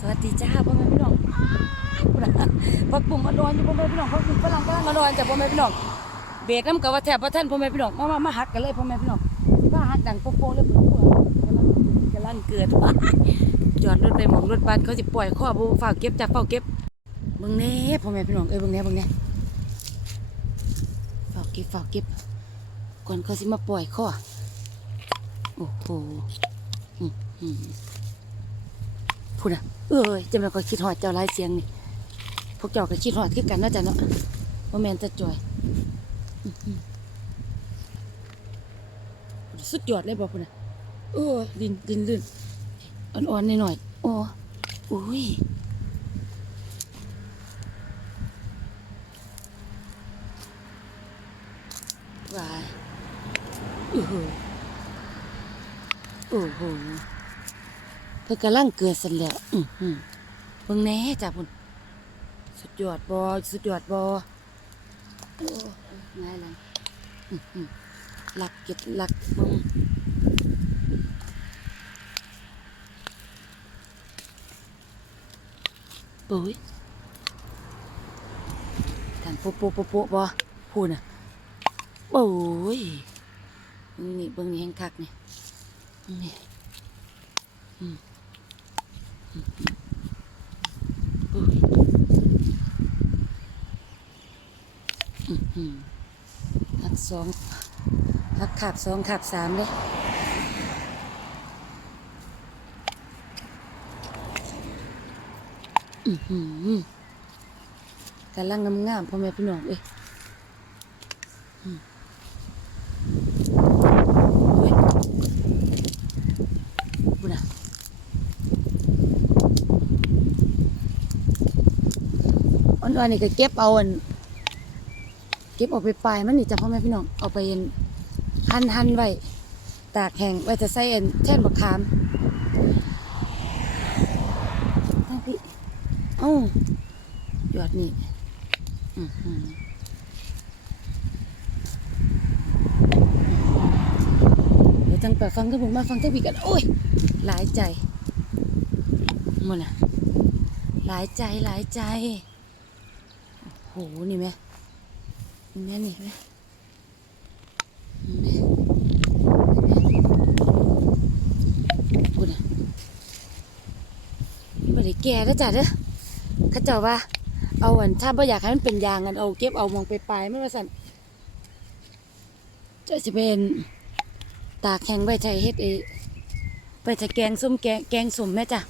สวัสดีจ้าพ่อแม่พี่น้องพักปุ่มมานอนอยู่พ่อแม่พี่น้องพักปุ่มฝรั่งกำลังมานอนจ้ะพ่อแม่พี่น้องเบรกน้ำกับว่าแทบว่าท่านพ่อแม่พี่น้องมามามาหักกันเลยพ่อแม่พี่น้องมาหักดังโป๊ะเลยเพื่อนกำลังกำลังเกิดจอดรถไปหมองรถบัสเขาสิปล่อยข้อบูฝากเก็บจ้ะเฝ้าเก็บเบิ่งแน่พ่อแม่พี่น้องเอ้ยเบิ่งแน่เบิ่งแน่ฝากเก็บฝากเก็บก่อนเขาสิมาปล่อยข้อโอ้โหอืมอืมพูดอะ เอ้ยจะมาก็คิดหอดเจ้าลายเสียงนี่ พวกเจ้าก็คิดหอดคือกันนาะจ้ะเนาะว่าแมนจะจอยสุดยอดเลยบอกพูดอะเออดินดินลื่นอ่อนๆหน่อยๆโอ้อุ้ยว้ายโอ้โหโอ้โห พิ่นกำลังเกิดสันแหล้วอือหือเบิ่งแหน่จ้ะพุ่นสุดยอดบ่สุดยอดบ่โอ้ง่ายลังอื้อหือลักเก็ดลักเบิ่งปุ้ยกันโปะโปะโปะโปะบ่พูดน่ะโอ้ยเบิ่งนี่เบิ่งนี่แห่งคักนี่เบิ่งนี่อุ๊ยอื้อ หักสองหักขาบสองขาบสามเลยกำลังงามๆพ่อแม่พี่น้องเอ้ยอืมอุ๊ยบุญอะ อ่อนนี่ก็เก็บเอาอันเก็บเอาไปปลายมันนี่จ้ะพ่อแม่พี่น้องเอาไปอันหั่นหั่นไว้ตากแห้งไว้จะใส่อันแท่นบักขามตั้งพี่เอ้ายอดนี่เดี๋ยวจังไปฟังทั้งผมมาฟังทั้งพี่กันโอ้ยหลายใจมันอะหลายใจหลายใจ นี่ไหมนี่แม่นี่ไหมนี่พูดอะบ่ได้แก่แล้วจ้ะเด้อเขาเจ้าว่า เอาอันถ้าบ่อยากให้มันเป็นยางกันเอาเก็บเอามองไปปลายไม่ว่าสั่นจะจะเป็นตากแข็งไว้ใช้เฮ็ดเอไปใช้แกงส้มแกงแกงส้มแม่จ้ะ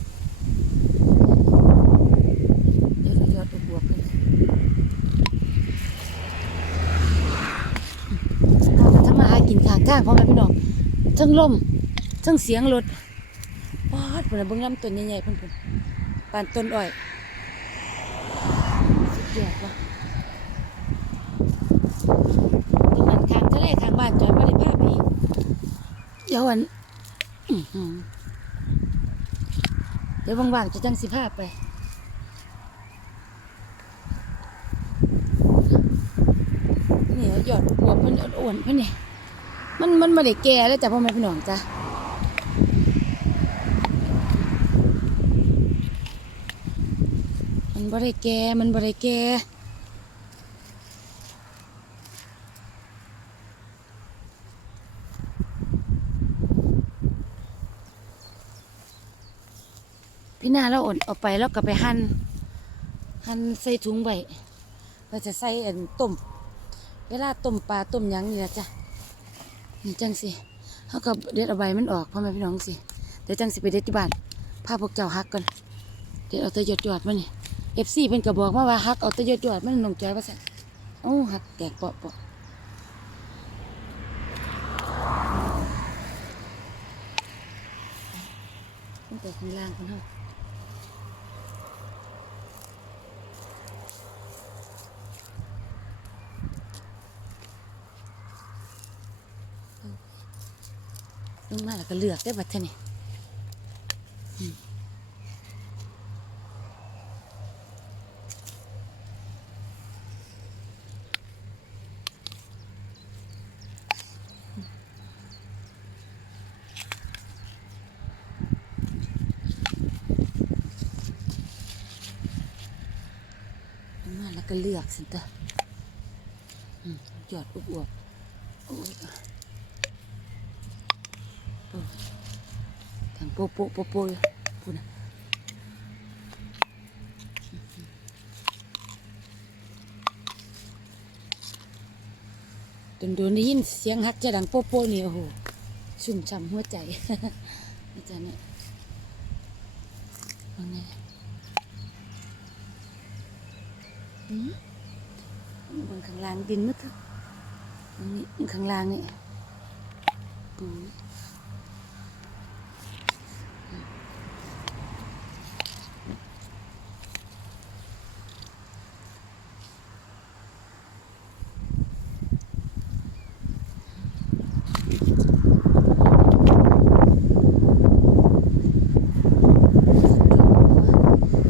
เดี๋ยวเรายอดไปบวกกันถ้ามาหากินข้างทางพ่อแม่พี่น้องเทั้งลมเทั้งเสียงรถปอดพุ่นน่ะเบิ่งลำต้นใหญ่ๆพุ่นพุ่นปานต้นอ้อยสุดยอดว่ะตรงนั้นข้างทะเลข้างบ้านจอยบ่ได้พาไปอีกเดี๋ยวอันอื้อหือเดี๋ยวว่างๆจะจังสิพาไปนี่หยอดบวบๆเพิ่นอ้วนๆเพิ่นนี่ มันมันมาได้แก่แล้วจ้ะพ่อแม่พี่น้องจ้ะมันบ่ได้แก่มันบ่ได้แก่พี่นาเราอ่ออาไปแล้วก็ไปหั่นหั่นใส่ถุงไว้เพื่อจะใส่อันต้มเวลาต้มปลาต้มยังนี่นะจ้ะ นี่จังสิเขาก็เด็ดเอาใบมันออกพ่อแม่พี่น้องสิเดี๋ยวจังสิไปเด็ดที่บ้านพาพวกเจ้าฮักกันเด็ดเอาตะยอดยอดมันนี่เอฟซีเพิ่นก็บอกมาว่าฮักเอาตะยอดยอดมันน้องจอยว่าสั่นโอ้ฮักแตกเปาะเปาะตั้งแต่ข้างล่างคนเฮา มาแล้วก็เลือกได้บัดเท่านี้มาแล้วก็เลือกสินเตอร์หยอดอุบอวบ ทางโป๊ะโป๊ะโป๊ะโปะอยู่พูดนะดนโดนๆได้ยินเสียงฮักจะดังโป๊ะโป๊ะนี่โอ้โหชุ่มฉ่ำหัวใจอาจารย์เนี่ยว่าไงอืมบนข้างล่างดินมืดทึบตรงนี้ข้างล่างนี่อืม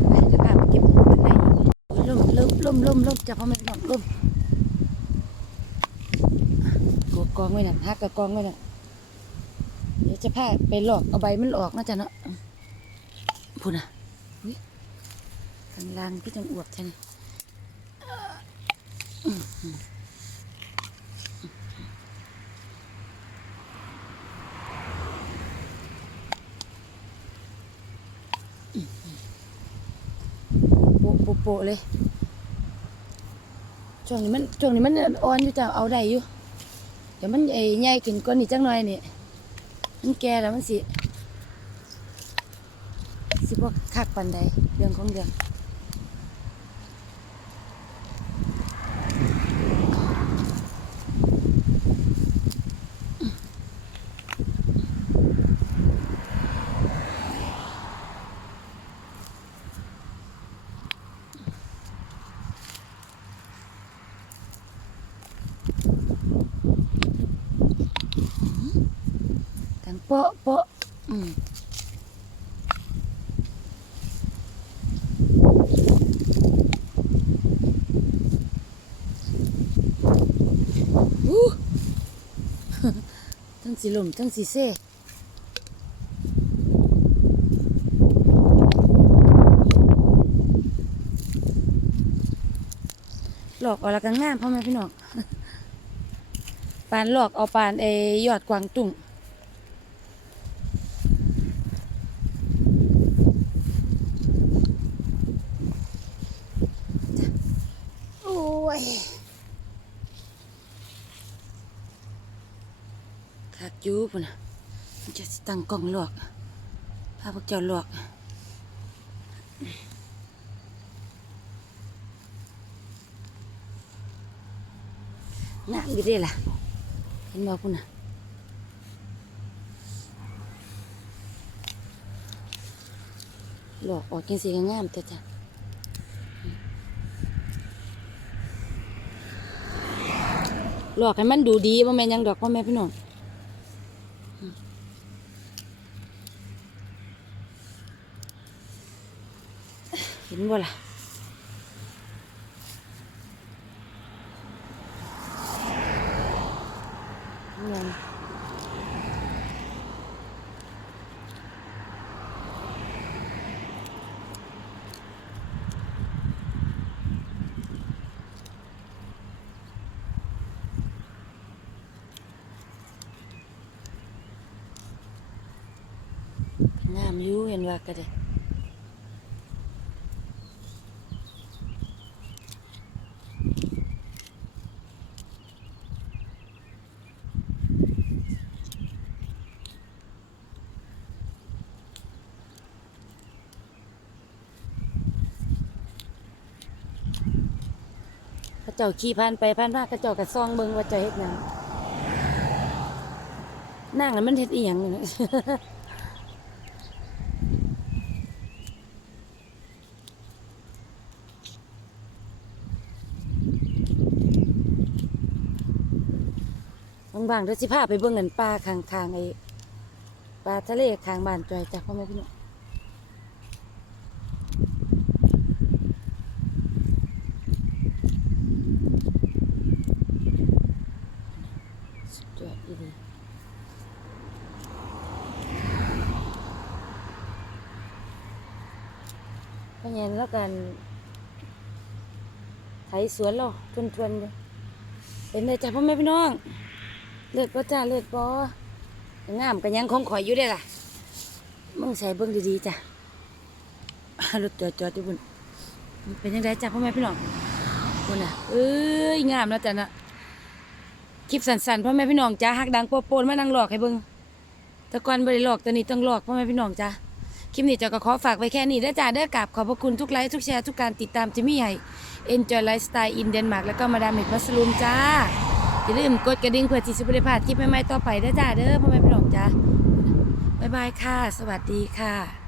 ไปเดี๋ยวพาไปเก็บข้างในโอ้ยล่ม ล่มล่มล่มล่มจะพอมันล่มล่มกกองไว้น่ะฮักกับกองไว้น่ะเดี๋ยวจะพาไปหลอกเอาใบมันออกนะจ๊ะเนาะพูดนะอุ้ยข้างล่างพี่จังอวบใช่ไหมโปะโปะเลย ช่วงนี้มันช่วงนี้มันอ่อนอยู่จ้าเอาได้อยู่เดี๋ยวมันไอ้ใหญ่ขึ้นก้นนี้จังหน่อยนี่มันแก่แล้วมันสิสิบ่คักปานใดเรื่องของเรื่อง กันโปะโปะอืมทั้งสีลมทั้งสีเซ่หลอกเอาละกันงามพ่อแม่พี่น้องปานหลอกเอาปานเอยอดกวางตุ้งโอ้ย คักอยูปุ่นน่ะมันจะสิตั้งกล้องหลอกพาพวกเจ้าหลอกงามอยู่เด้ล่ะ เห็นบ่พุ่นน่ะหลอกออกกินสีงามๆแต่จ้ะ ลอกให้มันดูดีว่าแม่ยังดอกว่าแม่พี่น้องอืมเห็นบ่ล่ะนี่ามอยู่เห็นว่าก็ได้พระเจ้าขี่ผ่านไปผ่านมาพระเจ้าก็ซ่องเบิงว่าจ้าเฮ็ดหยังนั่งแล้วมันเฮ็ดอีหยัง นี่นะบางๆเดี๋ยวสิพาไปเบิ่งกันปลาข้างไอ้ปลาทะเลข้างบ้านจอยจ้ะพ่อแม่พี่น้องสุดยอดอีหลีเพราะงั้นแล้วกันไถสวนเราทวนทวนๆอยู่เป็นเลยจ้ะพ่อแม่พี่น้อง เลือดบ่จ้าเลือดบ่งามกันยังคงข่อยอยู่ได้ล่ะมึงใส่เบิ่งดีๆจ้ะรถจอดจอดอยู่บุญเป็นยังไงจ้ะพ่อแม่พี่น้องบุญอะเอ้ยงามแล้วจ้ะนะคลิปสั้นๆพ่อแม่พี่น้องจ้าฮักดังโปโปนมานั่งหลอกให้เบิ่งต่ก่อนบ่ได้หลอกตอนนี้ต้องหลอกพ่อแม่พี่น้องจ้าคลิปนี้จ้าก็ขอฝากไว้แค่นี้เด้จ้าเด้กราบขอบพระคุณทุกไลค์ทุกแชร์ทุกการติดตามที่มีให้ Enjoy Lifestyle in Denmark แล้วก็มาดามเมดมัสลูมจ้า อย่าลืมกดกระดิ่งเพื่อที่จะไม่ได้พลาดคลิปใหม่ๆต่อไปเด้อจ้าเด้อพ่อแม่พี่น้องจ้าบ๊ายบายค่ะ สวัสดีค่ะ